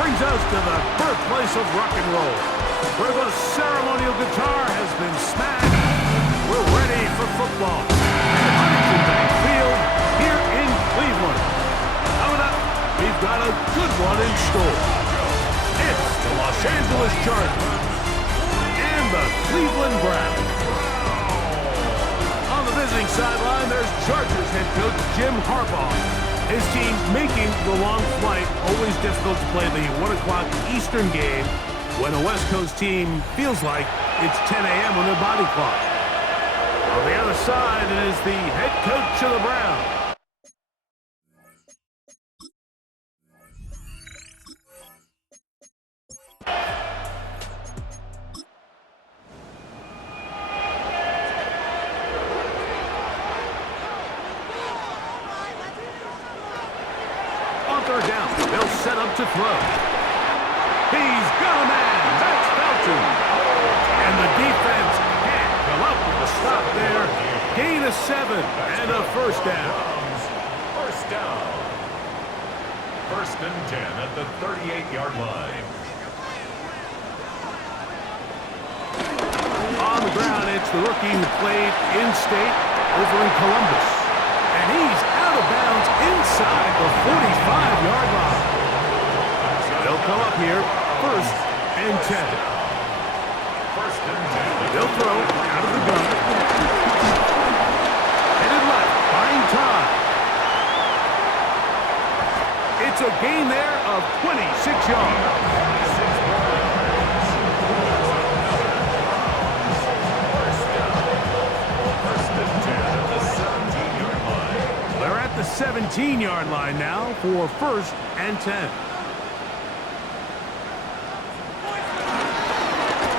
brings us to the birthplace of rock and roll, where the ceremonial guitar has been smashed. We're ready for football at Huntington Bank Field here in Cleveland. Coming up, we've got a good one in store. It's the Los Angeles Chargers and the Cleveland Browns. On the visiting sideline, there's Chargers head coach Jim Harbaugh. His team making the long flight. Always difficult to play the 1 o'clock Eastern game when a West Coast team feels like it's 10 a.m. on their body clock. On the other side is the head coach of the Browns. Third down, they'll set up to throw. He's got a man. That's Felton. And the defense can't come up with a stop there. Gain of 7 and a first down. First down. First and 10 at the 38-yard line. On the ground, it's the rookie who played in-state over in Columbus. And he's out of bounds inside the 45-yard line. They'll come up here, first and 10. First and 10. They'll throw out of the gun. Headed left, buying time. It's a gain there of 26 yards. The 17-yard line now for first and 10.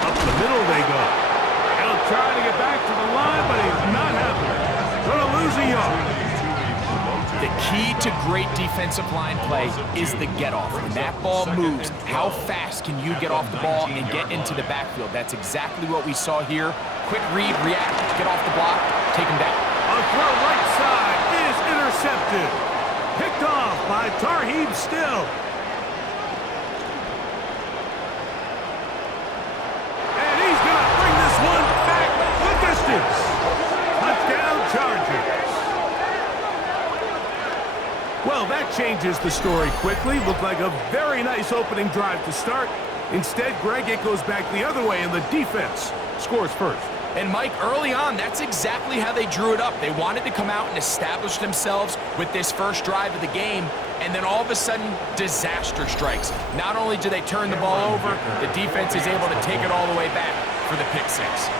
Up the middle they go. He'll try to get back to the line, but he's not happening. Gonna lose a yard. The key to great defensive line play is the get-off. When that ball moves, how fast can you get off the ball and get into the backfield? That's exactly what we saw here. Quick read, react, get off the block, take him down. A throw right side is intercepted. Picked off by Tarheeb Still. And he's going to bring this one back the distance. Touchdown Chargers. Well, that changes the story quickly. Looked like a very nice opening drive to start. Instead, Greg, it goes back the other way, and the defense scores first. And Mike, early on, that's exactly how they drew it up. They wanted to come out and establish themselves with this first drive of the game, and then all of a sudden, disaster strikes. Not only do they turn the ball over, the defense is able to take it all the way back for the pick six.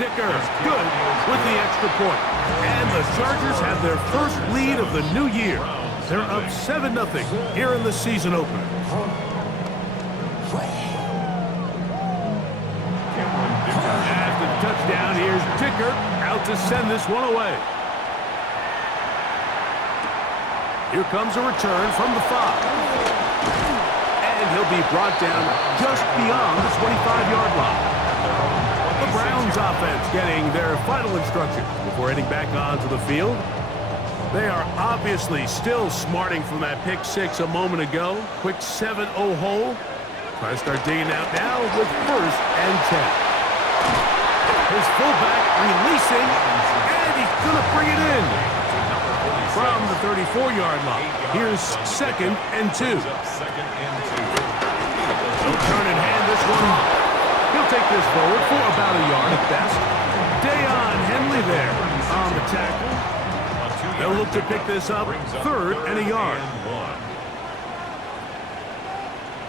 Dicker, good with the extra point. And the Chargers have their first lead of the new year. They're up 7-0 here in the season opener. After the touchdown, here's Dicker out to send this one away. Here comes a return from the 5. And he'll be brought down just beyond the 25-yard line. The Browns offense getting their final instructions before heading back onto the field. They are obviously still smarting from that pick six a moment ago. Quick 7-0 hole. Try to start digging out now with first and 10. His fullback releasing, and he's going to bring it in. From the 34-yard line, here's second and 2. He'll turn and hand this one. He'll take this forward for about a yard at best. Deion Henley there on the tackle. They'll look to pick this up, third and a yard.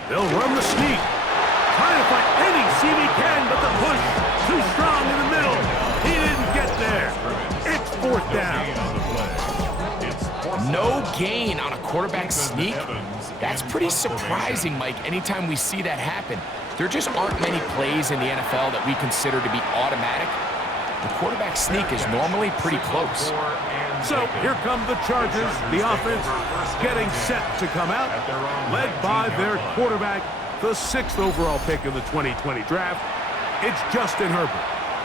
They'll run the sneak. Trying to find any seam he can, but the push too strong in the middle. He didn't get there. It's fourth down. No gain on a quarterback sneak. That's pretty surprising, Mike, anytime we see that happen. There just aren't many plays in the NFL that we consider to be automatic. The quarterback sneak is normally pretty close. So here come the Chargers, the offense getting set to come out, led by their quarterback, the 6th overall pick in the 2020 draft. It's Justin Herbert.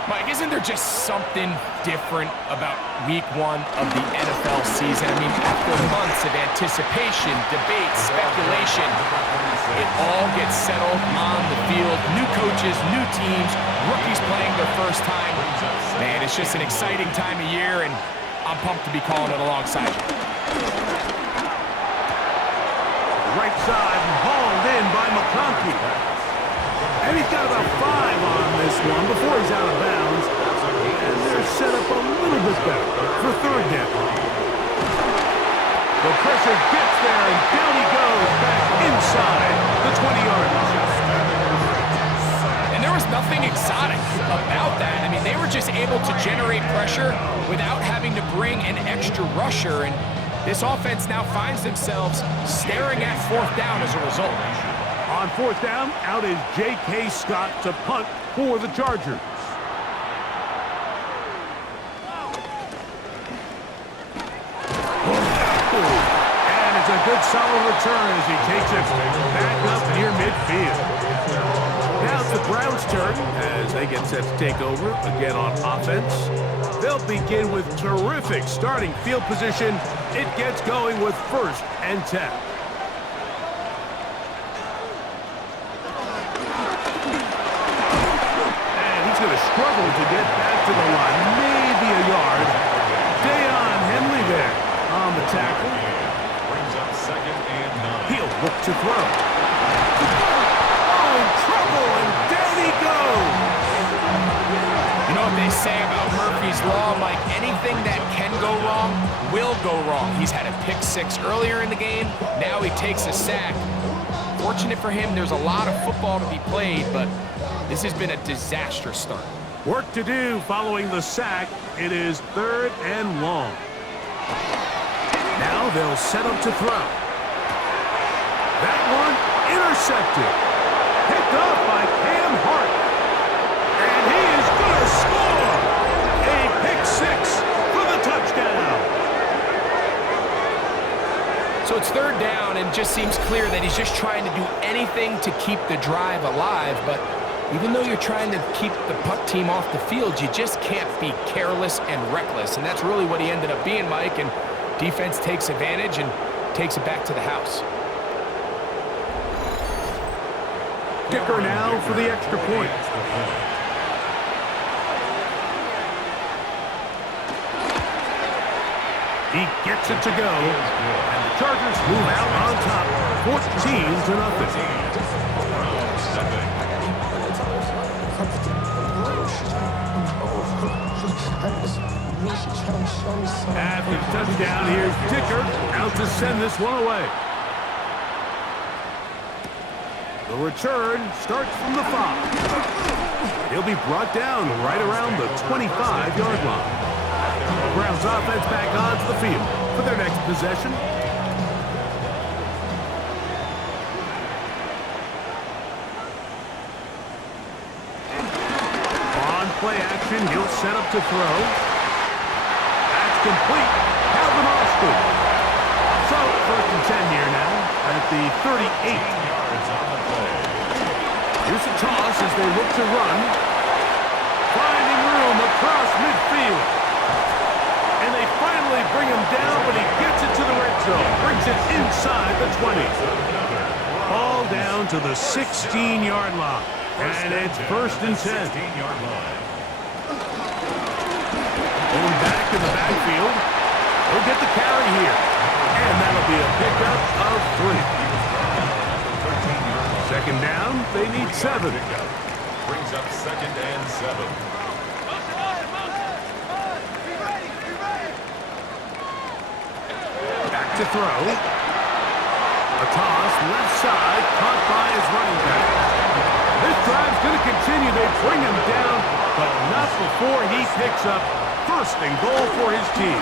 Mike, isn't there just something different about week 1 of the NFL season. I mean, after months of anticipation, debate, speculation, it all gets settled on the field. New coaches, new teams, rookies playing their first time. Man, it's just an exciting time of year, and I'm pumped to be calling it alongside you. Right side, hauled in by McConkey. And he's got about 5 on this one before he's out of bounds. And they're set up a little bit better for third down. The pressure gets there, and down he goes back inside the 20-yard line. And there was nothing exotic about that. I mean, they were just able to generate pressure without having to bring an extra rusher. And this offense now finds themselves staring at fourth down as a result. On fourth down, out is J.K. Scott to punt for the Chargers. And it's a good solid return as he takes it back up near midfield. Now it's the Browns' turn as they get set to take over again on offense. They'll begin with terrific starting field position. It gets going with 1st and 10. And he's going to struggle to get back to the line. Maybe a yard. Deion Henley there on the tackle. Brings up 2nd and 9. He'll look to throw. Oh, in trouble, and down he goes. You know what they say about Murphy's Law, Mike? Anything that can go wrong will go wrong. He's had a pick 6 earlier in the game. Now he takes a sack. Fortunate for him, there's a lot of football to be played, but this has been a disastrous start. Work to do following the sack. It is 3rd and long. Now they'll set up to throw. That one intercepted. Picked up by Cam Hart. And he is going to score. A pick 6 for the touchdown. So it's 3rd down, and just seems clear that he's just trying to do anything to keep the drive alive. But even though you're trying to keep the punt team off the field, you just can't be careless and reckless. And that's really what he ended up being, Mike. And defense takes advantage and takes it back to the house. Kicker now for the extra point. He gets it to go. And the Chargers move out on top, 14-0. After the touchdown, here's Dicker out to send this one away. The return starts from the 5. He'll be brought down right around the 25-yard line. The Browns offense back onto the field for their next possession. On play action, he'll set up to throw. That's complete. Calvin Austin. So, 1st and 10 here now at the 38. Here's a toss as they look to run. Finding room across midfield. And they finally bring him down, but he gets it to the red zone. Brings it inside the 20. Ball down to the 16-yard line. And it's 1st and 10. Going back in the backfield. He'll get the carry here. And that'll be a pickup of 3. 2nd down, they need 7. Brings up 2nd and 7. Back to throw. A toss, left side, caught by his running back. This drive's going to continue. They bring him down, but not before he picks up 1st and goal for his team.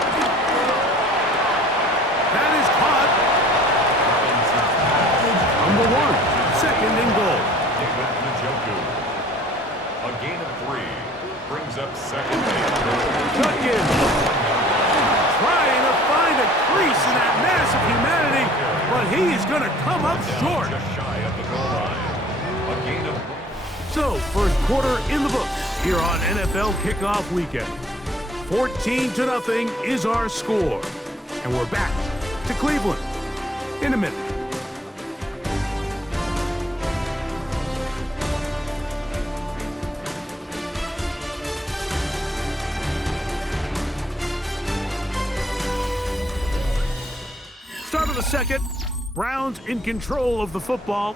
That is caught. Number 1. 2nd and goal. David Njoku. A gain of 3. Brings up 2nd and goal. Duggan trying to find a crease in that mass of humanity, but he is going to come up short. Just shy of the goal line. A gain of... So, 1st quarter in the books here on NFL Kickoff Weekend. 14-0 is our score. And we're back to Cleveland in a minute. Start of the second. Browns in control of the football.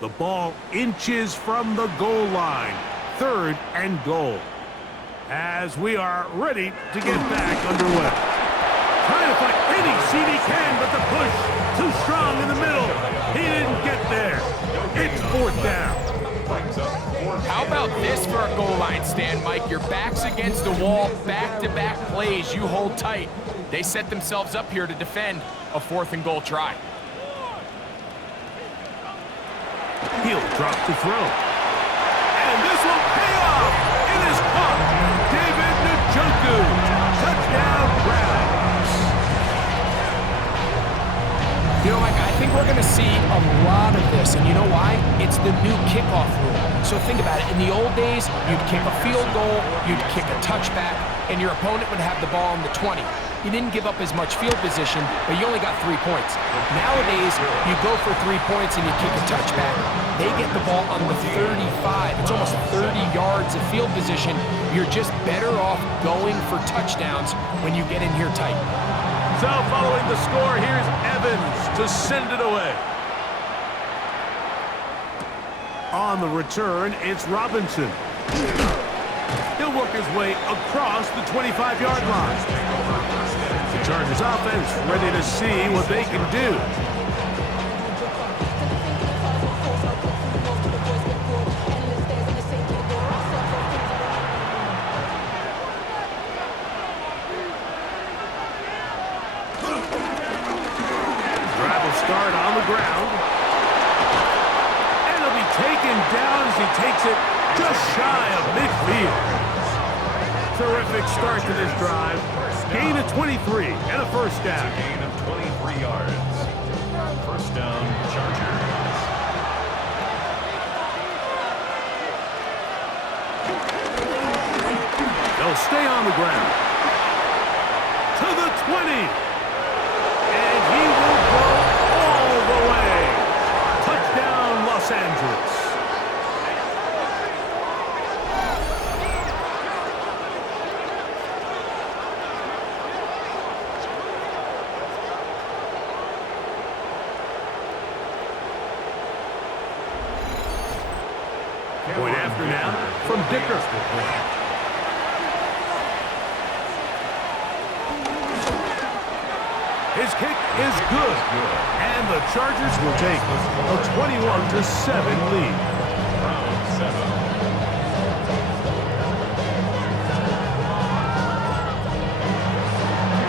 The ball inches from the goal line. 3rd and goal. As we are ready to get back underway. Trying to find any seat he can, but the push too strong in the middle. He didn't get there. It's 4th down. How about this for a goal line stand, Mike? Your back's against the wall, back-to-back plays. You hold tight. They set themselves up here to defend a 4th and goal try. He'll drop to throw. And this will pay off. It is caught. David Njoku. Touchdown, Browns. You know, Mike, I think we're going to see a lot of this, and you know why? It's the new kickoff rule. So think about it. In the old days, you'd kick a field goal, you'd kick a touchback, and your opponent would have the ball on the 20. You didn't give up as much field position, but you only got 3 points. Nowadays, you go for 3 points and you kick a touchback. They get the ball on the 35. It's almost 30 yards of field position. You're just better off going for touchdowns when you get in here tight. So following the score, here's Evans to send it away. On the return, it's Robinson. He'll work his way across the 25-yard line. The Chargers offense ready to see what they can do. Drive will start on the ground. And he'll be taken down as he takes it just shy of midfield. Terrific start to this drive. Gain of 23 and a 1st down. Gain of 23 yards. 1st down, Chargers. They'll stay on the ground. To the 20. And he will go all the way. Touchdown, Los Angeles. Point after now from Dicker. His kick is good. And the Chargers will take a 21-7 lead. Browns 7.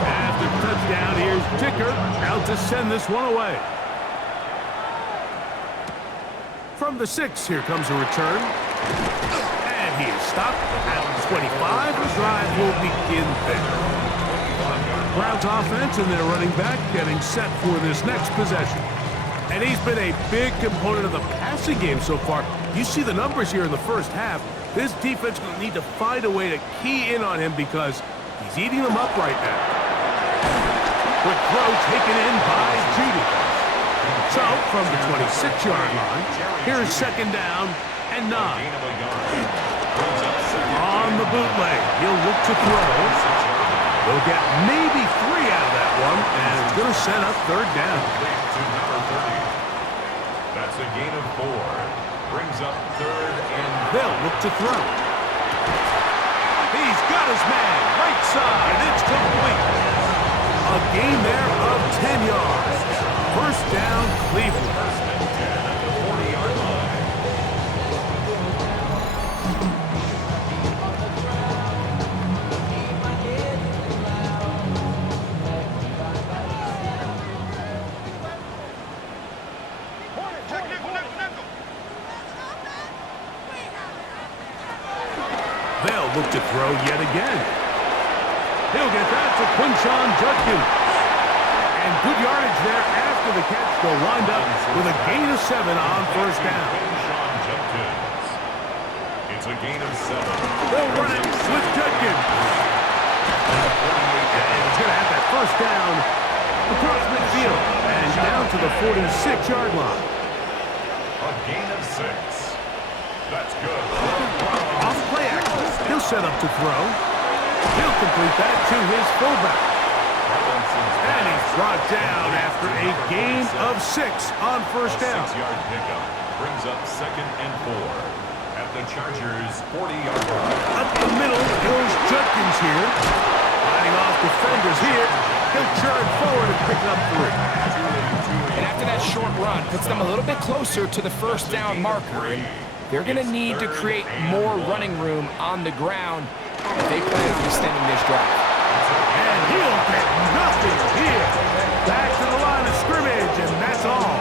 After the touchdown, here's Dicker out to send this one away. From the 6, here comes a return. And he is stopped at the 25. The drive will begin there. Browns offense and their running back getting set for this next possession. And he's been a big component of the passing game so far. You see the numbers here in the 1st half. This defense will need to find a way to key in on him because he's eating them up right now. Quick throw taken in by Judy. So, from the 26-yard line, here's 2nd down and 9. On the bootleg, he'll look to throw. He'll get maybe 3 out of that one, and it's going to set up 3rd down. To number 30. That's a gain of 4. Brings up 3rd and... They'll look to throw. He's got his man, right side, it's complete. A gain there of 10 yards. 1st down, Cleveland. 1st and 10 at the 40-yard line. They'll look to throw yet again. He'll get that to Quinshon Judkins. And good yardage there after the catch. They'll wind up with a gain of 7 on 1st down. Quinshon Judkins. It's a gain of 7. They'll run it with Judkins. And he's going to have that 1st down across midfield and down to the 46-yard line. A gain of 6. That's good. Off play action. He'll set up to throw. He'll complete that to his fullback. And he's brought down after a gain of 6 on first down. 6-yard pickup brings up 2nd and 4 at the Chargers' 40-yard line. Up the middle goes Judkins here. Fighting off defenders here. He'll charge forward and pick up 3. And after that short run, puts them a little bit closer to the first down marker. And they're going to need to create more running room on the ground if they plan on extending this drive. And he'll get nothing here. Back to the line of scrimmage, and that's all.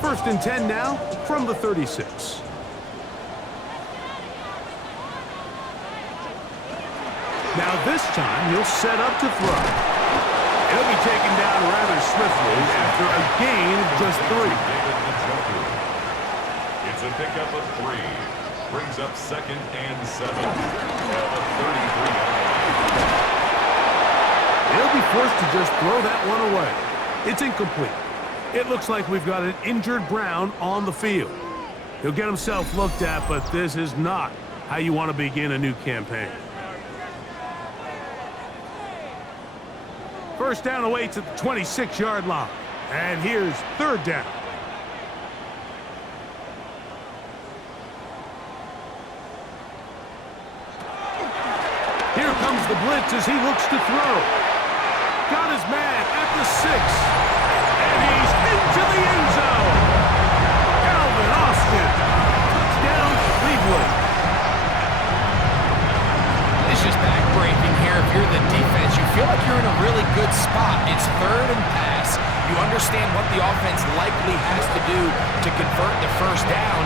First and 10 now from the 36. Now this time he'll set up to throw. He'll be taken down rather swiftly after a gain of just 3. It's a pickup of 3. Brings up 2nd and 7 at the 33-yard line. He'll be forced to just throw that one away. It's incomplete. It looks like we've got an injured Brown on the field. He'll get himself looked at, but this is not how you want to begin a new campaign. First down away to the 26-yard line. And here's 3rd down. Here comes the blitz as he looks to throw. Got his man at the 6. And he's into the end zone. Calvin Austin. Touchdown, Cleveland. It's just backbreaking here. If you're the defense, you feel like you're in a really good spot. It's 3rd and pass. You understand what the offense likely has to do to convert the first down.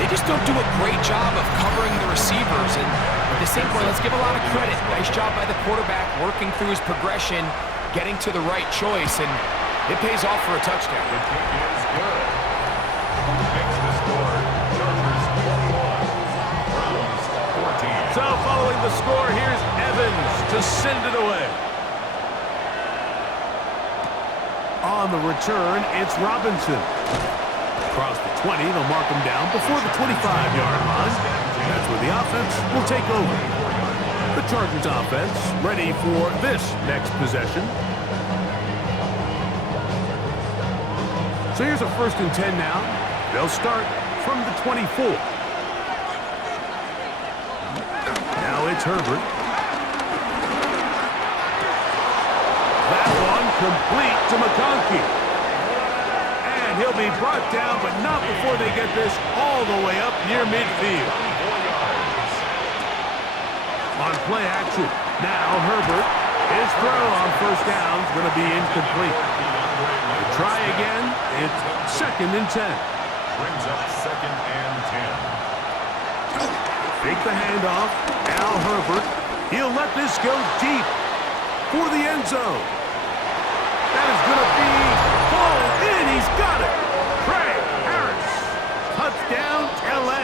They just don't do a great job of covering the receivers. And at the same point, let's give a lot of credit. Nice job by the quarterback working through his progression, getting to the right choice, and it pays off for a touchdown. The kick is good. Makes the score. Chargers 41. Browns 14. So following the score, here's Evans to send it away. On the return, it's Robinson. Across the 20, they'll mark him down before the 25-yard line. That's where the offense will take over. The Chargers offense ready for this next possession. So here's a 1st and 10 now. They'll start from the 24. Now it's Herbert. That one complete to McConkey. And he'll be brought down, but not before they get this all the way up near midfield. On play action, now Herbert. His throw on first down is going to be incomplete. They try again. It's 2nd and 10. Brings up 2nd and 10. Take the handoff. Now Herbert. He'll let this go deep for the end zone. That is going to be pulled in. He's got it. Craig Harris. Touchdown, LA.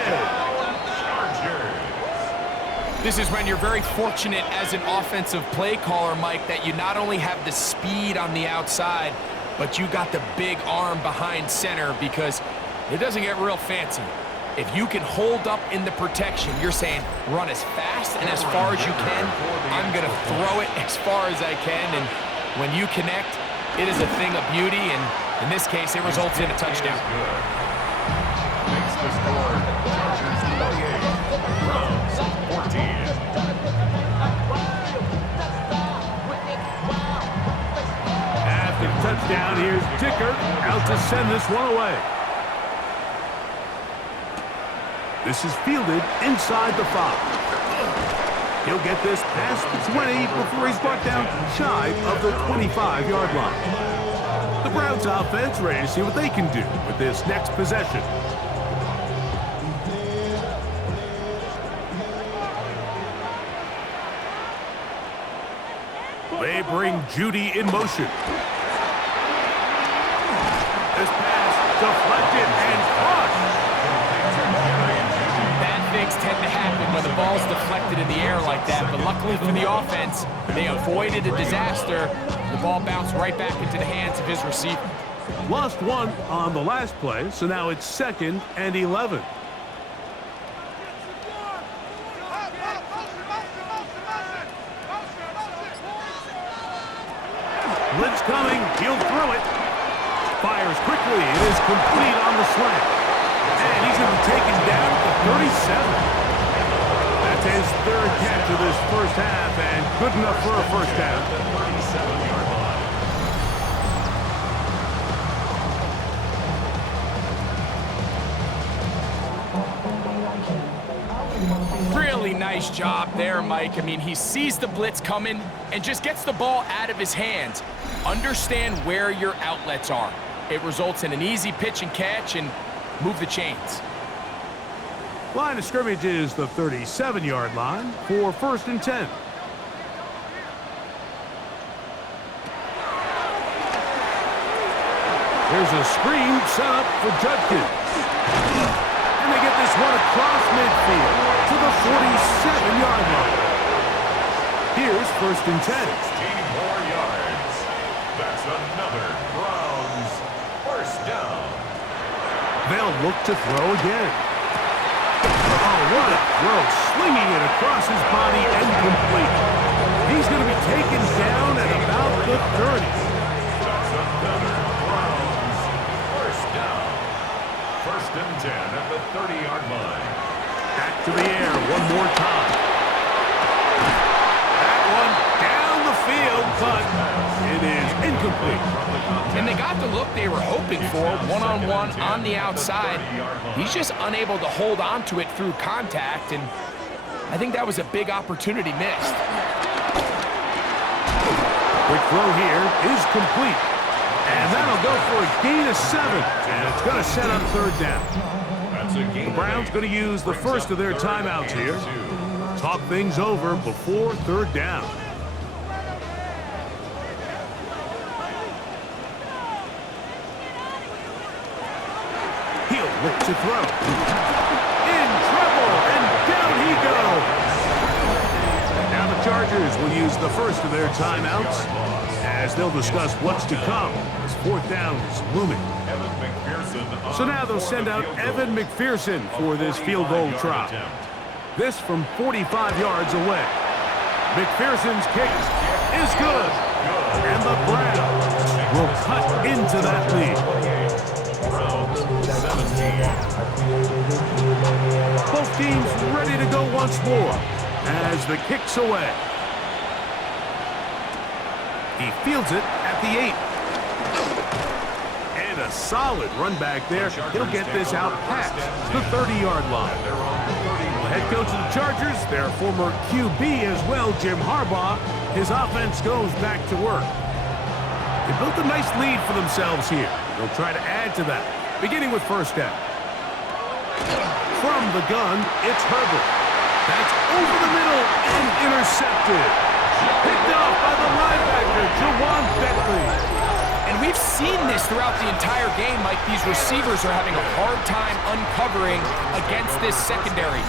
This is when you're very fortunate as an offensive play caller, Mike, that you not only have the speed on the outside, but you got the big arm behind center, because it doesn't get real fancy. If you can hold up in the protection, you're saying run as fast and as far as you can. I'm going to throw it as far as I can, and when you connect, it is a thing of beauty, and in this case, it results in a touchdown. Makes the score. Chargers 28. Browns 14. After the touchdown, here's Dicker out to send this one away. This is fielded inside the 5. He'll get this past the 20 before he's brought down shy of the 25-yard line. The Browns offense ready to see what they can do with this next possession. They bring Judy in motion. This pass deflected and luckily for the offense, they avoided a disaster. The ball bounced right back into the hands of his receiver. Lost one on the last play, so now it's 2nd and 11. Blitz coming. He'll throw it. Fires quickly. It is complete on the slant. And he's going to be taken down at the 37. That's his 3rd catch of this first half, and good enough for a first down. Really nice job there, Mike. I mean, he sees the blitz coming and just gets the ball out of his hands. Understand where your outlets are. It results in an easy pitch and catch and move the chains. Line of scrimmage is the 37-yard line for 1st and 10. Here's a screen set up for Judkins. And they get this one across midfield to the 47-yard line. Here's 1st and 10. 16 more yards. That's another Browns first down. They'll look to throw again. Oh, what a throw. Slinging it across his body and complete. He's going to be taken down at about the 30. That's another Browns first down. 1st and 10 at the 30-yard line. Back to the air one more time. That one down the field, but it is incomplete. And they got the look they were hoping for, one-on-one on the outside. He's just unable to hold on to it through contact, and I think that was a big opportunity missed. Quick throw here is complete. And that'll go for a gain of 7. And it's going to set up 3rd down. The Browns going to use the first of their timeouts here. Talk things over before 3rd down. He'll look to throw. In trouble, and down he goes. Now the Chargers will use the first of their timeouts as they'll discuss what's to come as 4th down is looming. So now they'll send out Evan McPherson for this field goal try. This from 45 yards away. McPherson's kick is good. And the Browns will cut into that lead. Both teams ready to go once more as the kick's away. He fields it at the 8. And a solid run back there. He'll get this out past the 30-yard line. The head coach of the Chargers, their former QB as well, Jim Harbaugh, his offense goes back to work. They built a nice lead for themselves here. They'll try to add to that, beginning with 1st down. From the gun, it's Herbert. That's over the middle and intercepted. Picked off by the linebacker, Jawan Bentley. And we've seen this throughout the entire game, Mike. These receivers are having a hard time uncovering against this secondary.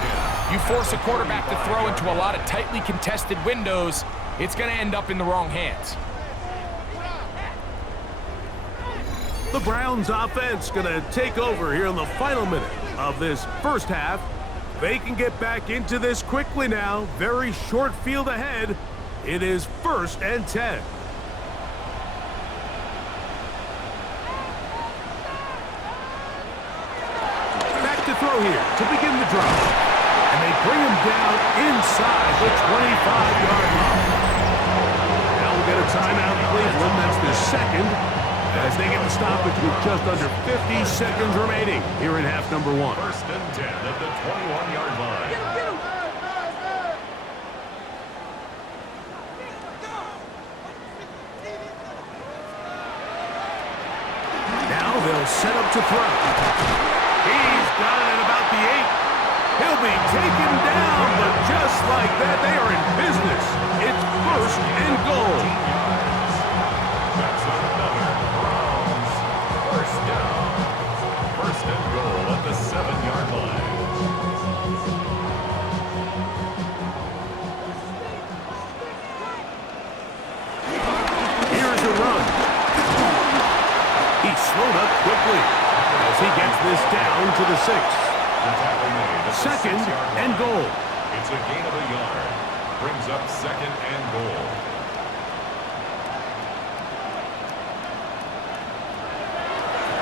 You force a quarterback to throw into a lot of tightly contested windows, it's going to end up in the wrong hands. The Browns offense going to take over here in the final minute of this first half. They can get back into this quickly now. Very short field ahead. It is 1st and 10. Back to throw here to begin the drive. And they bring him down inside the 25-yard line. Now we'll get a timeout, Cleveland. That's their 2nd. As they get the stoppage with just under 50 seconds remaining here in half number 1. 1st and 10 at the 21-yard line. Now they'll set up to throw. He's got it at about the 8. He'll be taken down, but just like that, they are in business. It's 1st and goal. That's another Browns first down. 1st and goal at the 7-yard line. this down to the 6. The tackle made at the Second 6-yard and line. goal. It's a gain of a yard. Brings up second and goal.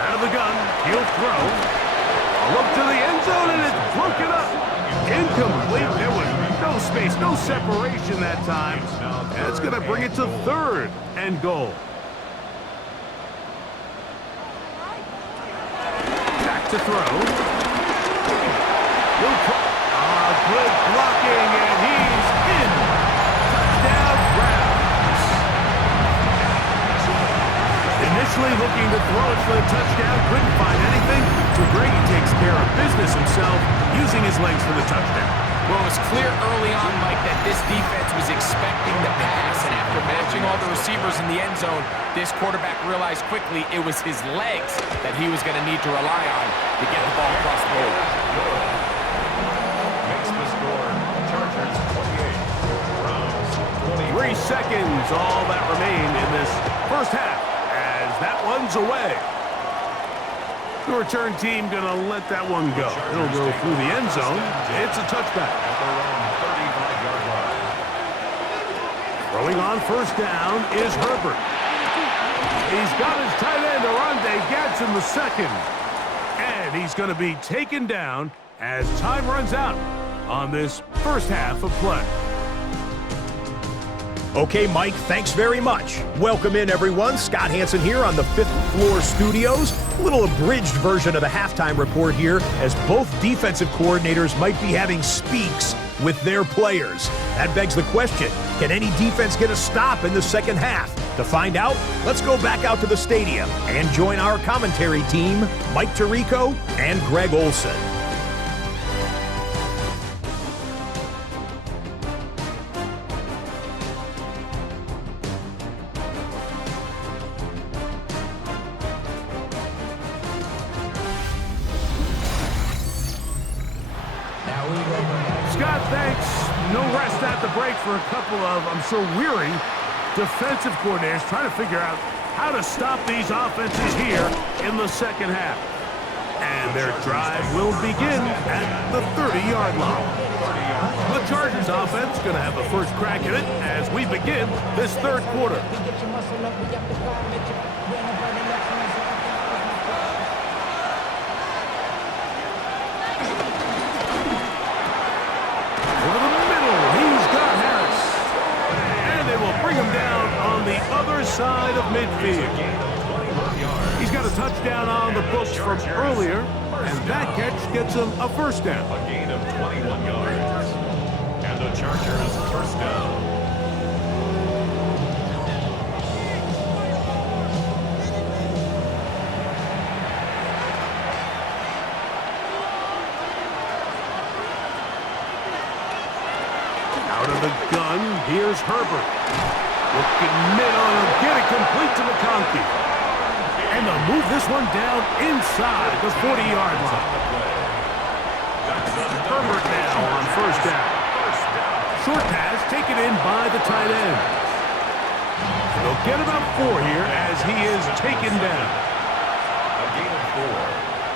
Out of the gun, he'll throw. A look to the end zone, and it's broken up. Incomplete. There was no space, no separation that time. And it's going to bring it to third and goal. Back to throw. Good blocking, and he's in. Touchdown, Browns. Initially looking to throw it for the touchdown, couldn't find anything. So Brady takes care of business himself, using his legs for the touchdown. Well, it was clear early on, Mike, that this defense was expecting the pass, and after matching all the receivers in the end zone, this quarterback realized quickly it was his legs that he was going to need to rely on to get the ball across the goal. Makes the score. Chargers 28. Browns 20. 3 seconds, all that remained in this first half, as that one's away. The return team going to let that one go. It'll go through the end zone. It's a touchback. At their own 35-yard line. Throwing on first down is Herbert. He's got his tight end, Arande Gadsden, the second. And he's going to be taken down as time runs out on this first half of play. Okay, Mike, thanks very much. Welcome in, everyone. Scott Hansen here on the 5th Floor Studios. A little abridged version of the halftime report here, as both defensive coordinators might be having speaks with their players. That begs the question, can any defense get a stop in the second half? To find out, let's go back out to the stadium and join our commentary team, Mike Tirico and Greg Olson. Scott, thanks. No rest at the break for a couple of, I'm sure, weary defensive coordinators trying to figure out how to stop these offenses here in the second half. And their drive will begin at the 30-yard line. The Chargers offense going to have the first crack at it as we begin this third quarter. Over the middle, he's got Harris. And they will bring him down on the other side of midfield. He's got a touchdown on the books from earlier, and that catch gets him a first down. A gain of 21 yards. And the Chargers first down. Out of the gun, here's Herbert. Looking middle, and he'll get it complete to McConkey. And they'll move this one down inside the 40-yard line. Herbert now on first down. Short pass taken in by the tight end. And they'll get about 4 here as he is taken down. A gain of 4.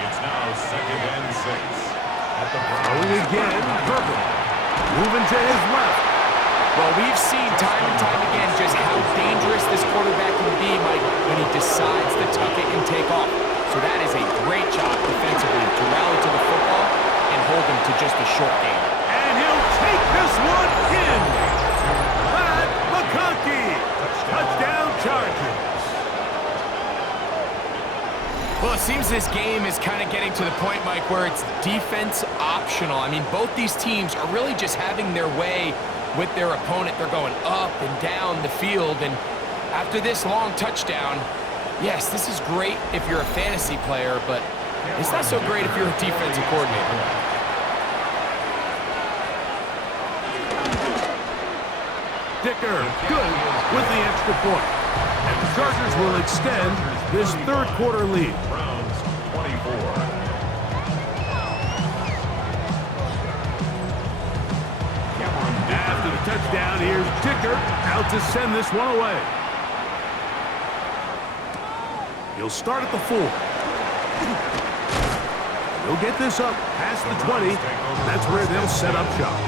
It's now second and 6. At the Throwing again, Herbert. Moving to his left. Well, we've seen time and time again just how dangerous this quarterback can be, Mike, when he decides to tuck it and take off. So that is a great job defensively to rally to the football and hold him to just a short game. And he'll take this one in. Pat McConkey. Touchdown Chargers. Well, it seems this game is kind of getting to the point, Mike, where it's defense optional. I mean, both these teams are really just having their way with their opponent. They're going up and down the field, and after this long touchdown, yes, this is great if you're a fantasy player, but it's not so great if you're a defensive coordinator. Dicker, good with the extra point. And the Chargers will extend this third quarter lead. Browns 24. After the touchdown, here's Dicker out to send this one away. He'll start at the 4. He'll get this up past the 20. That's where they'll set up shop.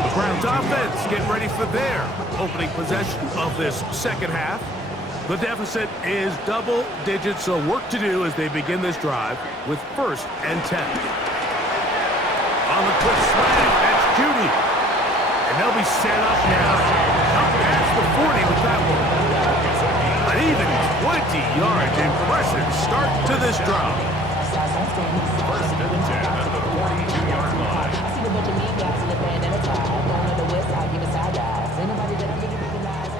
The Browns offense getting ready for their opening possession of this second half. The deficit is double digits, so work to do as they begin this drive with 1st and 10. On the quick slant, that's Judy. And they'll be set up now. Up past the 40 with that one. An even 20 yards. Impressive start to this drive. 1st and 10 at the 42-yard line. I see a bunch of mean guys in the band and a tie. Going to the west side, giving side guys. Ain't nobody that I really recognize.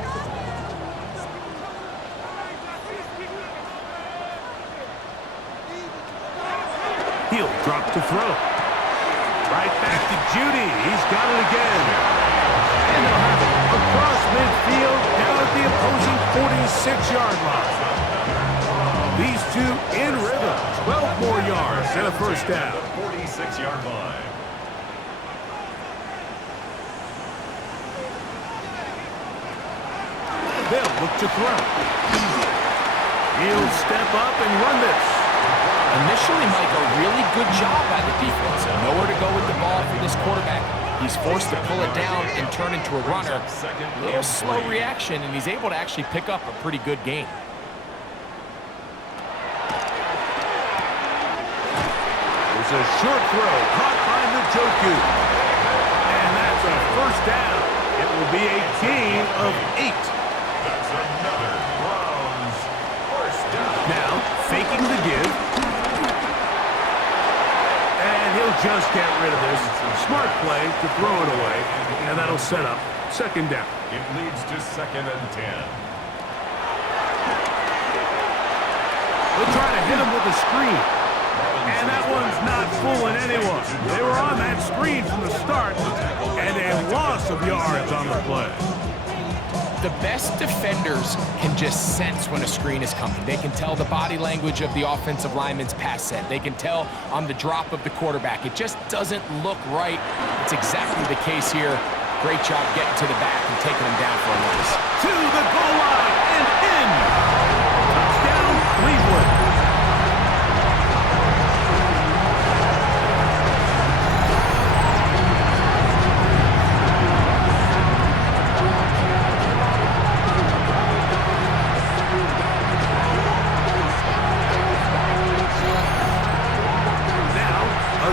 He'll drop to throw. Right back to Judy. He's got it again. And they'll have it across midfield down at the opposing 46-yard line. These two in rhythm. 12 more yards and a first down. 46-yard line. They'll look to throw. He'll step up and run this. Initially, Mike, a really good job by the defense. Nowhere to go with the ball for this quarterback. He's forced to pull it down and turn into a runner. A little slow reaction, and he's able to actually pick up a pretty good gain. There's a short throw caught by Njoku. And that's a first down. It will be a gain of 8. That's another Browns first down. Now, faking the give. And he'll just get rid of this. Smart play to throw it away. And that'll set up 2nd down. It leads to 2nd and 10. They'll try to hit him with a screen. And that one's not fooling anyone. They were on that screen from the start, and a loss of yards on the play. The best defenders can just sense when a screen is coming. They can tell the body language of the offensive lineman's pass set. They can tell on the drop of the quarterback. It just doesn't look right. It's exactly the case here. Great job getting to the back and taking him down for a loss. To the goal line and in. Touchdown, Cleveland.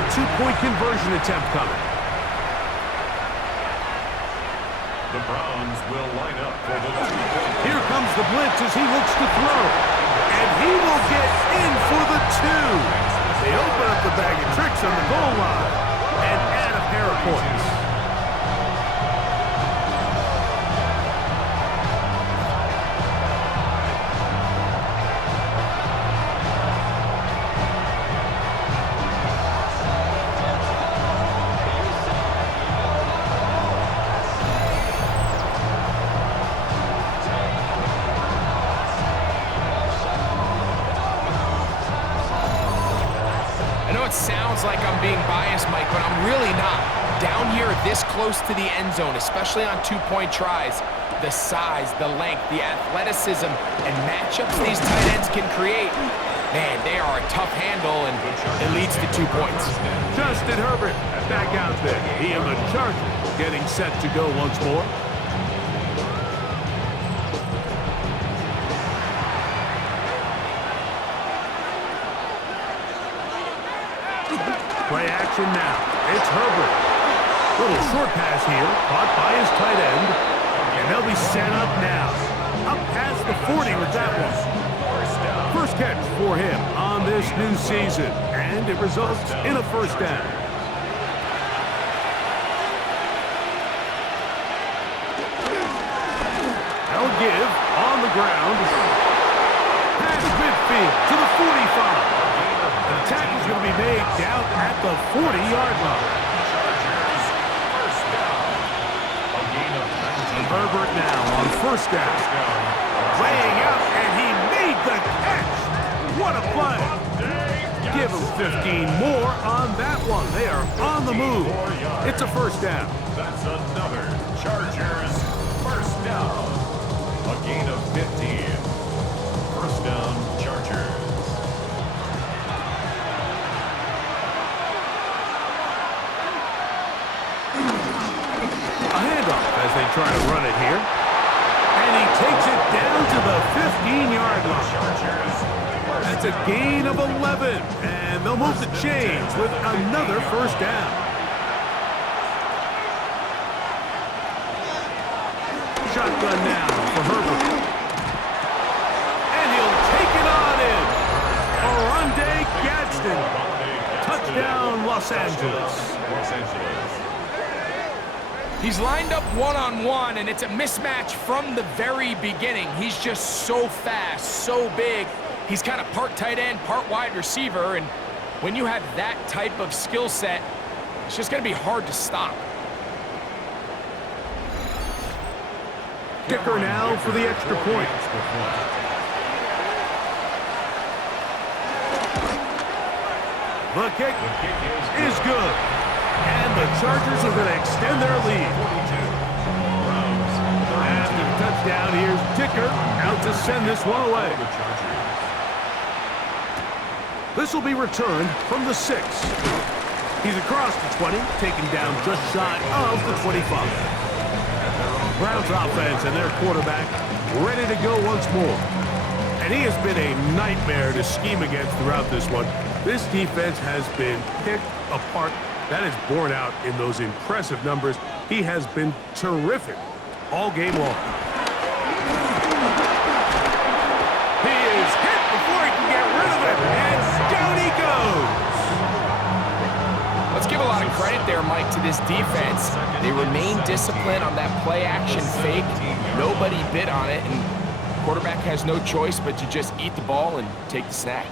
Two-point conversion attempt coming. The Browns will line up for the 2-point. Here comes the blitz as he looks to throw. And he will get in for the 2. They open up the bag of tricks on the goal line and add a pair of points. Like I'm being biased, Mike, but I'm really not. Down here this close to the end zone, especially on 2-point tries, the size, the length, the athleticism, and matchups these tight ends can create, man, they are a tough handle, and it leads to 2 points. Justin Herbert back out there. He and the Chargers getting set to go once more. Play action now. It's Herbert. Little short pass here, caught by his tight end. And they'll be set up now. Up past the 40 with that one. First catch for him on this new season. And it results in a first down. They'll give on the ground. Past midfield to the 45. The tackle's going to be made down at the 40-yard line. Herbert now on first down. Laying out, and he made the catch. What a play. Give him 15 more on that one. They are on the move. It's a first down. That's another Chargers first down. A gain of 15. First down, Chargers. they try to run it here. And he takes it down to the 15-yard line. That's a gain of 11, and they'll move the chains with another first down. Shotgun now for Herbert. And he'll take it on in. Oronde Gadsden. Touchdown, Los Angeles. He's lined up one-on-one, and it's a mismatch from the very beginning. He's just so fast, so big. He's kind of part tight end, part wide receiver, and when you have that type of skill set, it's just going to be hard to stop. Kicker now for the extra point. The kick is good. And the Chargers are going to extend their lead. After the touchdown, here's Dicker out to send this one away. This will be returned from the 6. He's across the 20, taken down just shy of the 25. Browns offense and their quarterback ready to go once more. And he has been a nightmare to scheme against throughout this one. This defense has been picked apart. That is borne out in those impressive numbers. He has been terrific all game long. He is hit before he can get rid of it, and down he goes. Let's give a lot of credit there, Mike, to this defense. They remain disciplined on that play-action fake. Nobody bid on it, and the quarterback has no choice but to just eat the ball and take the snack.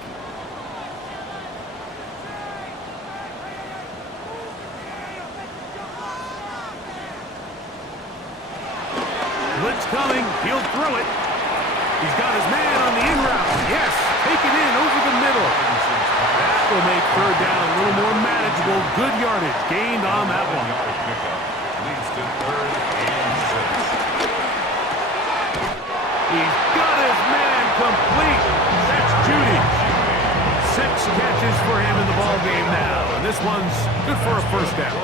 Blitz coming. He'll throw it. He's got his man on the in route. Yes, take it in over the middle. That will make third down a little more manageable. Good yardage gained on that one. Leads to 3rd and 6. He's got his man complete. That's Judy. 6 catches for him in the ball game now. And this one's good for a first down.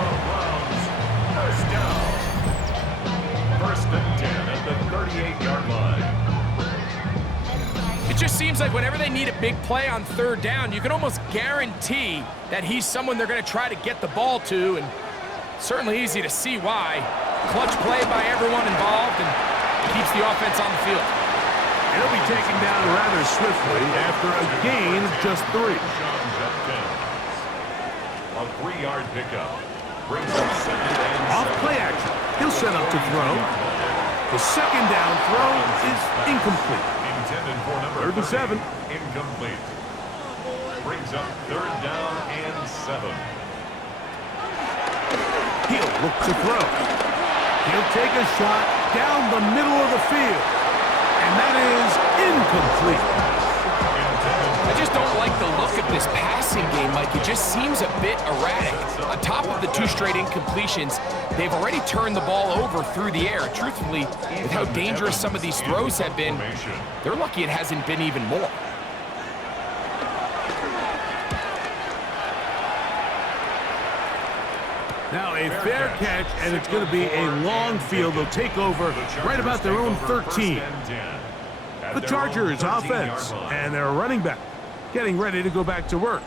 First down. 1st and 10 at the 38-yard line. It just seems like whenever they need a big play on third down, you can almost guarantee that he's someone they're going to try to get the ball to, and certainly easy to see why. Clutch play by everyone involved and keeps the offense on the field. He'll be taken down rather swiftly after a gain of just 3. A 3-yard pickup. Brings up 2nd and 7. Off play action. He'll set up to throw. The second down throw is incomplete. Intended for number 3rd and 7. Incomplete. Brings up 3rd down and 7. He'll look to throw. He'll take a shot down the middle of the field. And that is incomplete. I just don't like the look of this passing game, Mike. It just seems a bit erratic. On top of the 2 straight incompletions, they've already turned the ball over through the air. Truthfully, with how dangerous some of these throws have been, they're lucky it hasn't been even more. Now a fair catch, and it's going to be a long field. They'll take over right about their own 13. The Chargers offense and their running back getting ready to go back to work.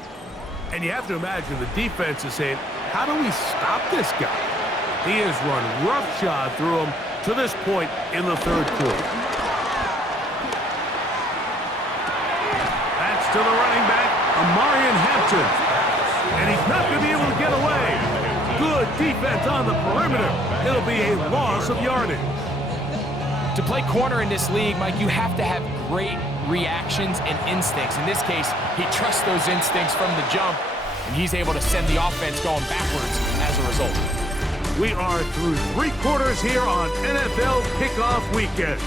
And you have to imagine the defense is saying, how do we stop this guy? He has run roughshod through him to this point in the 3rd quarter. That's to the running back, Amarian Hampton. And he's not going to be able to get away. Good defense on the perimeter. It'll be a loss of yardage. To play corner in this league, Mike, you have to have great reactions and instincts. In this case, he trusts those instincts from the jump, and he's able to send the offense going backwards as a result. We are through 3 quarters here on NFL Kickoff Weekend.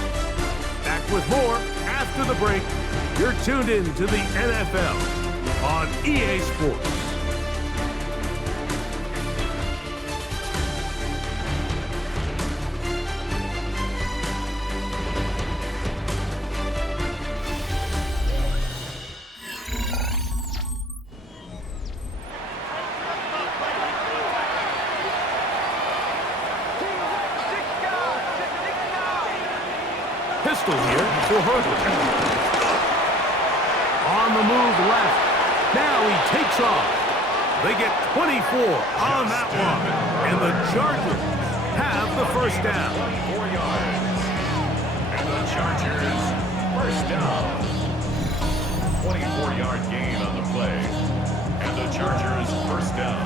Back with more after the break. You're tuned in to the NFL on EA Sports. pistol here for Herbert. On the move left. Now he takes off. They get 24 on that one. And the Chargers have the first down. 4 yards. And the Chargers, first down. 24-yard gain on the play. And the Chargers, first down.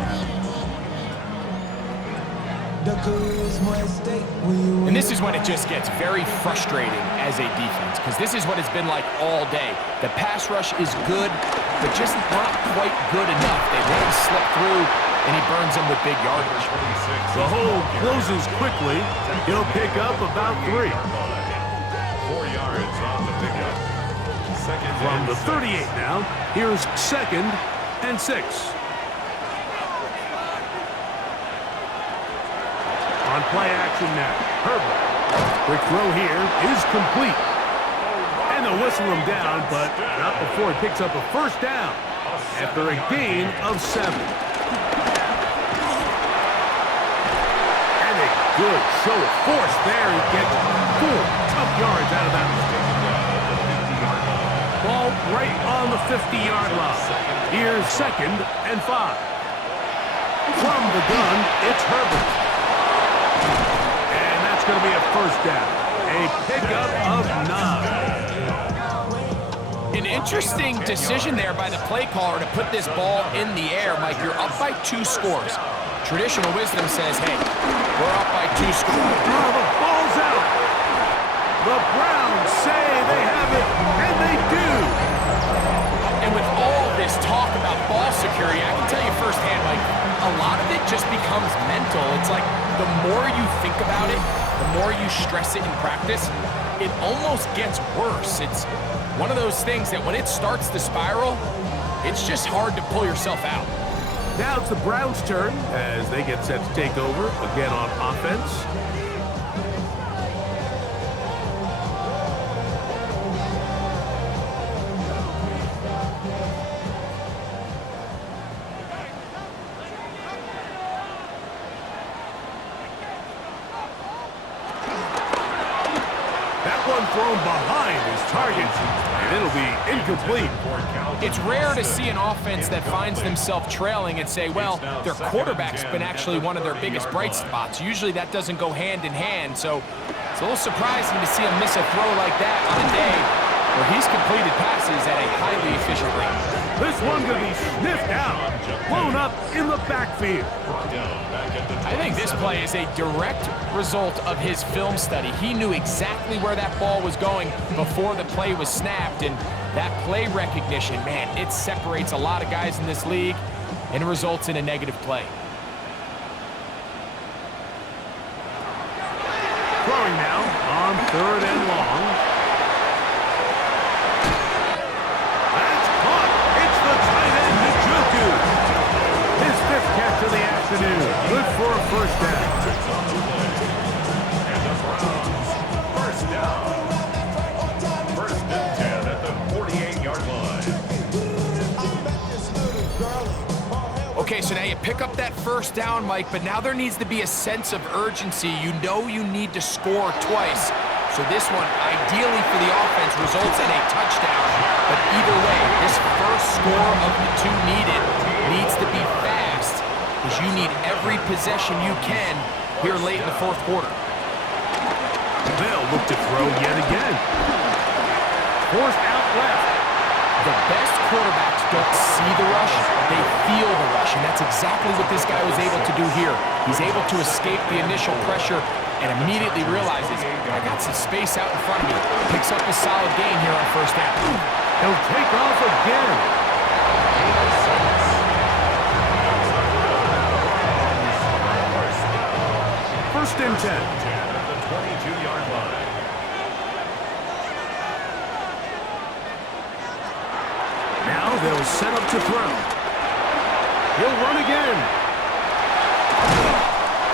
And this is when it just gets very frustrating as a defense, because this is what it's been like all day. The pass rush is good, but just not quite good enough. They let him slip through, and he burns them with big yardage. The hole closes quickly. He'll pick up about 3. 4 yards on the pickup. Second From and the 38 6. now, here's 2nd and 6. On play action now, Herbert. Quick throw here is complete. And they'll whistle him down, but not before he picks up a first down after a gain of 7. And a good show of force there. He gets 4 tough yards out of that one. Ball right on the 50-yard line. Here's 2nd and 5. From the gun, it's Herbert. And that's going to be a first down. A pickup of 9. An interesting decision there by the play caller to put this ball in the air. Mike, you're up by 2 scores. Traditional wisdom says, hey, we're up by 2 scores. Oh, the ball's out. The Browns say they have it, and they do. And with all this talk about ball security, I can tell you firsthand, Mike, a lot of it just becomes mental. It's like the more you think about it, the more you stress it in practice, it almost gets worse. It's one of those things that when it starts to spiral, it's just hard to pull yourself out. Now it's the Browns' turn as they get set to take over again on offense. Thrown behind his target, and it'll be incomplete. It's rare to see an offense that finds themselves trailing and say, well, their quarterback's been actually one of their biggest bright spots. Usually that doesn't go hand in hand, so it's a little surprising to see him miss a throw like that on a day where he's completed passes at a highly efficient rate. This one going to be sniffed out, blown up in the backfield. I think this play is a direct result of his film study. He knew exactly where that ball was going before the play was snapped, and that play recognition, man, it separates a lot of guys in this league and results in a negative play. Throwing now on 3rd and long. That's caught. It's the tight end, Njoku. His 5th catch of the afternoon. Good for a first down. And the Browns, first down. 1st and 10 at the 48-yard line. Okay, so now you pick up that first down, Mike, but now there needs to be a sense of urgency. You know you need to score twice. So this one, ideally for the offense, results in a touchdown. But either way, this first score of the 2 needed needs to be fast, because you need every possession you can here late in the 4th quarter. They'll look to throw yet again. Forced out left. The best quarterbacks don't see the rush, they feel the rush, and that's exactly what this guy was able to do here. He's able to escape the initial pressure and immediately realizes, I got some space out in front of me. Picks up a solid gain here on first down. He'll take off again. 1st and 10. At the 22-yard line. Now they'll set up to throw. He'll run again.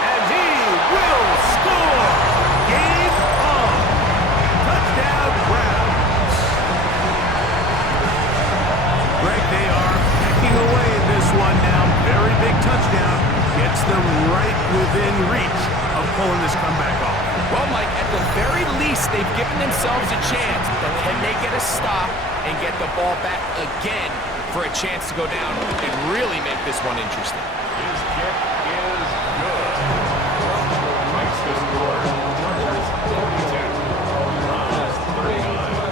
And he will score. Game on. Touchdown, Browns. Greg, they are picking away in this one now. Very big touchdown. Gets them right within reach of pulling this comeback off. Well, Mike, at the very least, they've given themselves a chance, but can they get a stop and get the ball back again for a chance to go down and really make this one interesting? His kick is good. Makes the score. Chargers 42. Browns 39.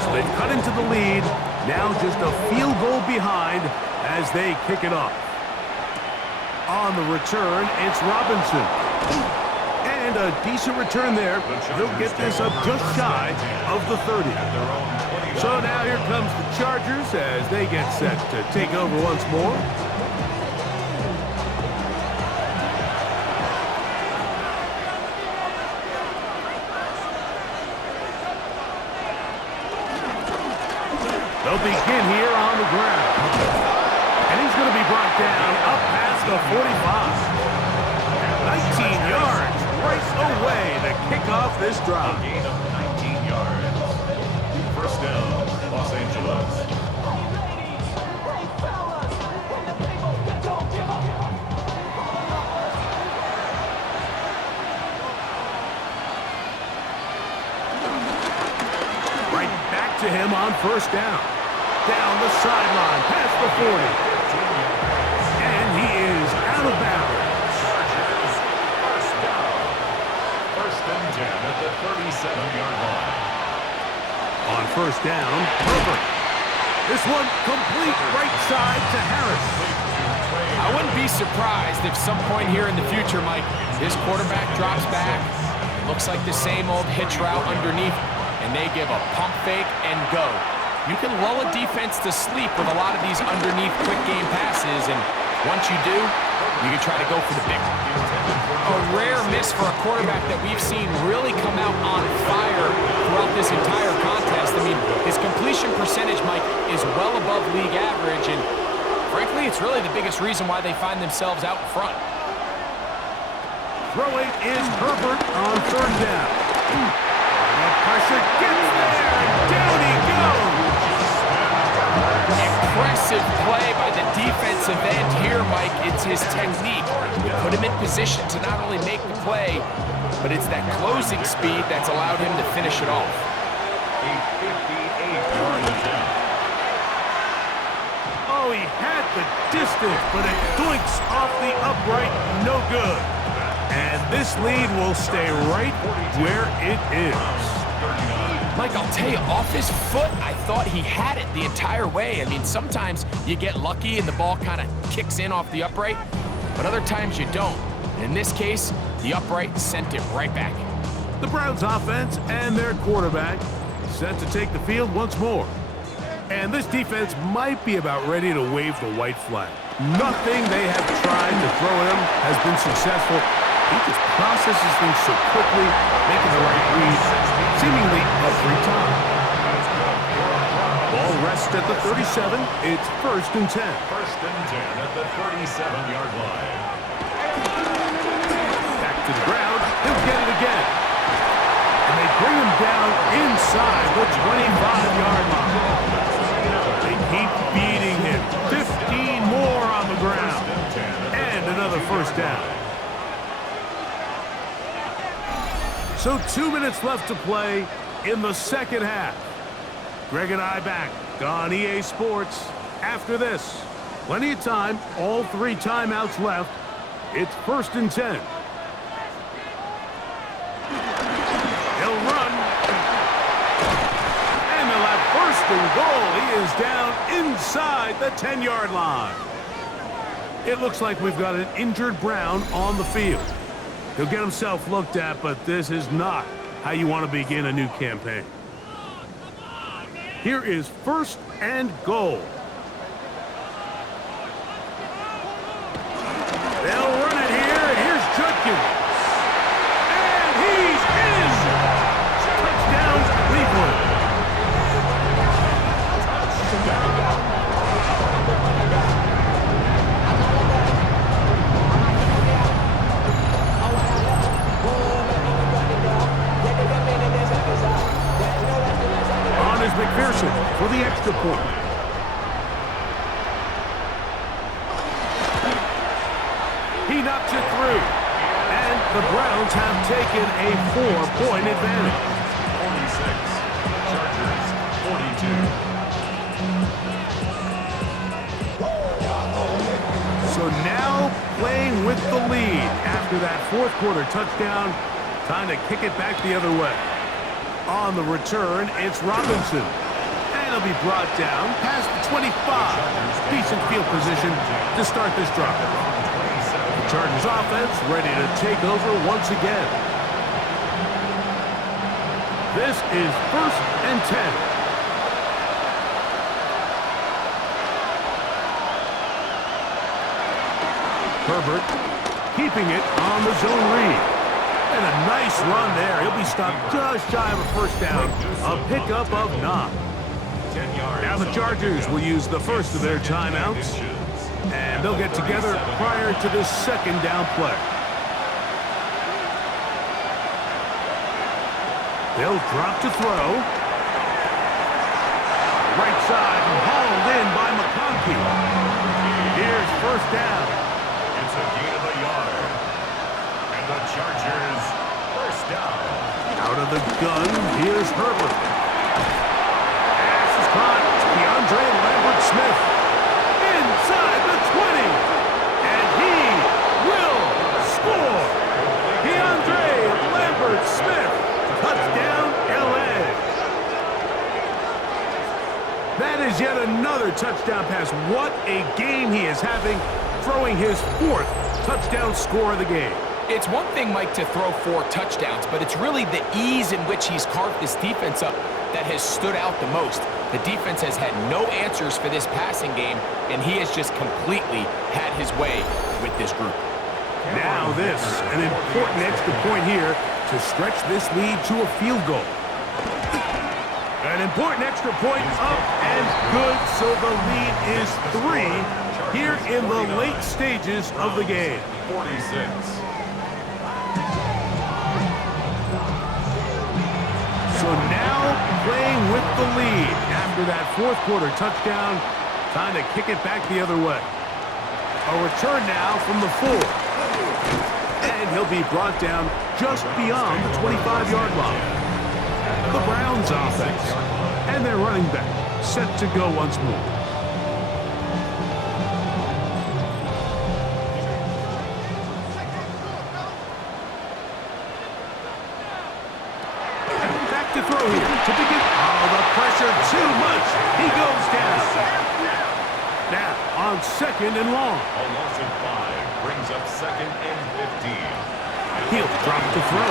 So they've cut into the lead. Now just a field goal behind as they kick it off. On the return, it's Robinson. And a decent return there. He'll get this up just shy of the 30. So now here comes the Chargers as they get set to take over once more. They'll begin here on the ground. And he's going to be brought down up past the 45. 19 yards right away to kick off this drive. Gain of 19 yards. First down, Los Angeles. Right back to him on first down. Down the sideline, past the 40. And he is out of bounds. Chargers, first down. First and 10 at the 37-yard line. On first down, Herbert. This one complete right side to Harris. I wouldn't be surprised if some point here in the future, Mike, this quarterback drops back, looks like the same old hitch route underneath, and they give a pump fake and go. You can lull a defense to sleep with a lot of these underneath quick game passes, and once you do, you can try to go for the big one. A rare miss for a quarterback that we've seen really come out on fire throughout this entire contest. I mean, his completion percentage, Mike, is well above league average, and frankly, it's really the biggest reason why they find themselves out in front. Throwing is Herbert on third down. The pressure gets there, and down he goes. Impressive play by the defensive end here, Mike. It's his technique. You put him in position to not only make the play, but it's that closing speed that's allowed him to finish it off. A 58-yard attempt. Oh, he had the distance, but it doinks off the upright, no good. And this lead will stay right where it is. Mike, I'll tell you, off his foot, I thought he had it the entire way. I mean, sometimes you get lucky and the ball kind of kicks in off the upright, but other times you don't. In this case, the upright sent it right back. The Browns offense and their quarterback set to take the field once more. And this defense might be about ready to wave the white flag. Nothing they have tried to throw at him has been successful. He just processes things so quickly, making the right read, seemingly every time. Ball rests at the 37. It's first and 10. First and 10 at the 37-yard line. Back to the ground. He'll get it again. And they bring him down inside the 25-yard line. They keep beating him. 15 more on the ground. And another first down. So 2 minutes left to play in the second half. Greg and I back on EA Sports after this. Plenty of time, all 3 timeouts left. It's first and 10. He'll run. And they'll have first and goal. He is down inside the 10-yard line. It looks like we've got an injured Brown on the field. He'll get himself looked at, but this is not how you want to begin a new campaign. Here is first and goal. They'll run it here, and here's Judkins. And he's in! Touchdown, Cleveland. On is McPherson for the extra point. knocks it through. And the Browns have taken a 4-point advantage. 46. Chargers 42. So now playing with the lead after that fourth quarter touchdown. Time to kick it back the other way. On the return, it's Robinson. And he'll be brought down past the 25. Decent field position to start this drive. The Chargers offense ready to take over once again. This is 1st and 10. Herbert keeping it on the zone read. And a nice run there. He'll be stopped just shy of a first down. A pickup of 9. 10 yards. Now the Chargers will use the first of their timeouts. And they'll get together prior to this second down play. They'll drop to throw. Right side hauled in by McConkey. Here's first down. It's a gain of a yard. And the Chargers first down. Out of the gun, here's Herbert. Pass is caught. DeAndre Lambert-Smith. Inside the 20. And he will score. DeAndre Lambert-Smith. Touchdown, L.A. That is yet another touchdown pass. What a game he is having, throwing his 4th touchdown score of the game. It's one thing, Mike, to throw 4 touchdowns, but it's really the ease in which he's carved this defense up that has stood out the most. The defense has had no answers for this passing game, and he has just completely had his way with this group. Now this, an important extra point here to stretch this lead to a field goal. An important extra point up and good, so the lead is 3 here in the late stages of the game. 46. So now playing with the lead after that fourth quarter touchdown. Time to kick it back the other way. A return now from the 4. And he'll be brought down just beyond the 25-yard line. The Browns offense and their running back set to go once more. Back to throw here to begin. Oh, the pressure too much. He goes down. Now on 2nd and long. A loss of 5 brings up 2nd and 15. He'll drop to throw.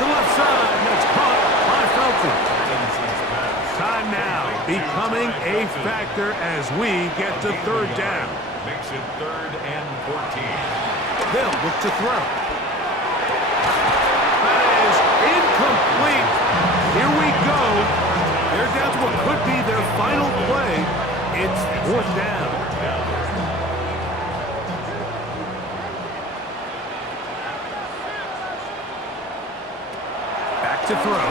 The left side, that's caught by Felton. Time now becoming a factor as we get to 3rd down. Makes it 3rd and 14. They'll look to throw. That is incomplete. Here we go. They're down to what could be their final play. It's 4th down. Back to throw.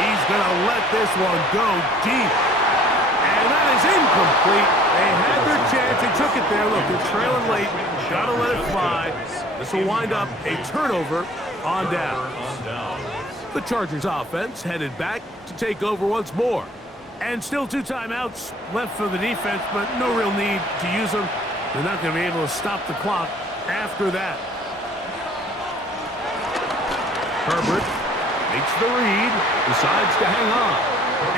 He's going to let this one go deep. And that is incomplete. They had their chance. They took it there. Look, they're trailing late. Got to let it fly. This will wind up a turnover on downs. The Chargers offense headed back to take over once more. And still 2 timeouts left for the defense, but no real need to use them. They're not going to be able to stop the clock after that. Herbert makes the read, decides to hang on.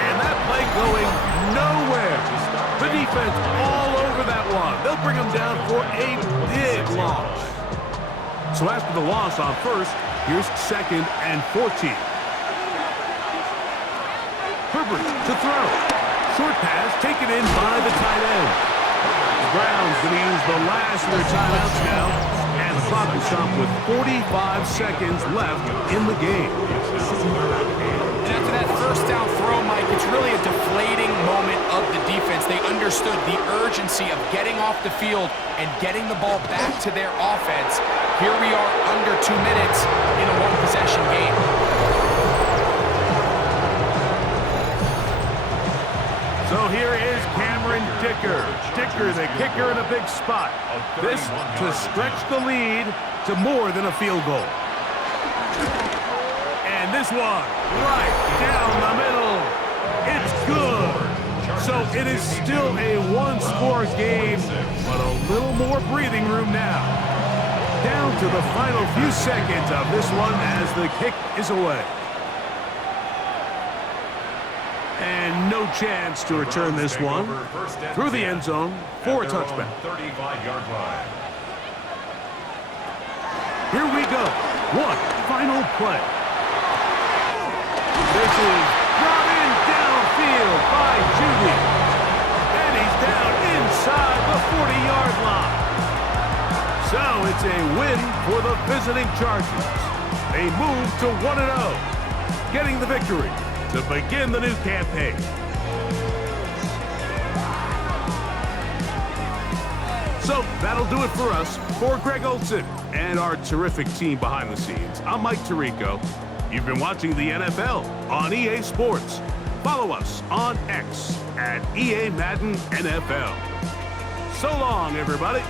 And that play going nowhere. The defense all over that one. They'll bring them down for a big loss. So after the loss on 1st, here's 2nd and 14. Herbert to throw. Short pass taken in by the tight end. The Browns going to use the last of their timeouts now. And the clock will stop with 45 seconds left in the game. And after that first down throw, Mike, it's really a deflating moment of the defense. They understood the urgency of getting off the field and getting the ball back to their offense. Here we are under 2 minutes in a 1-possession game. So here is Cameron And Dicker, the kicker in a big spot. This to stretch the lead to more than a field goal. And this one, right down the middle. It's good. So it is still a one-score game, but a little more breathing room now. Down to the final few seconds of this one as the kick is away. And no chance to return this one through the end zone for a touchback. 35-yard line. Here we go. One final play. This is brought in downfield by Judy. And he's down inside the 40-yard line. So it's a win for the visiting Chargers. They move to 1-0, getting the victory to begin the new campaign. So that'll do it for us. For Greg Olsen and our terrific team behind the scenes, I'm Mike Tirico. You've been watching the NFL on EA Sports. Follow us on X at EA Madden NFL. So long, everybody.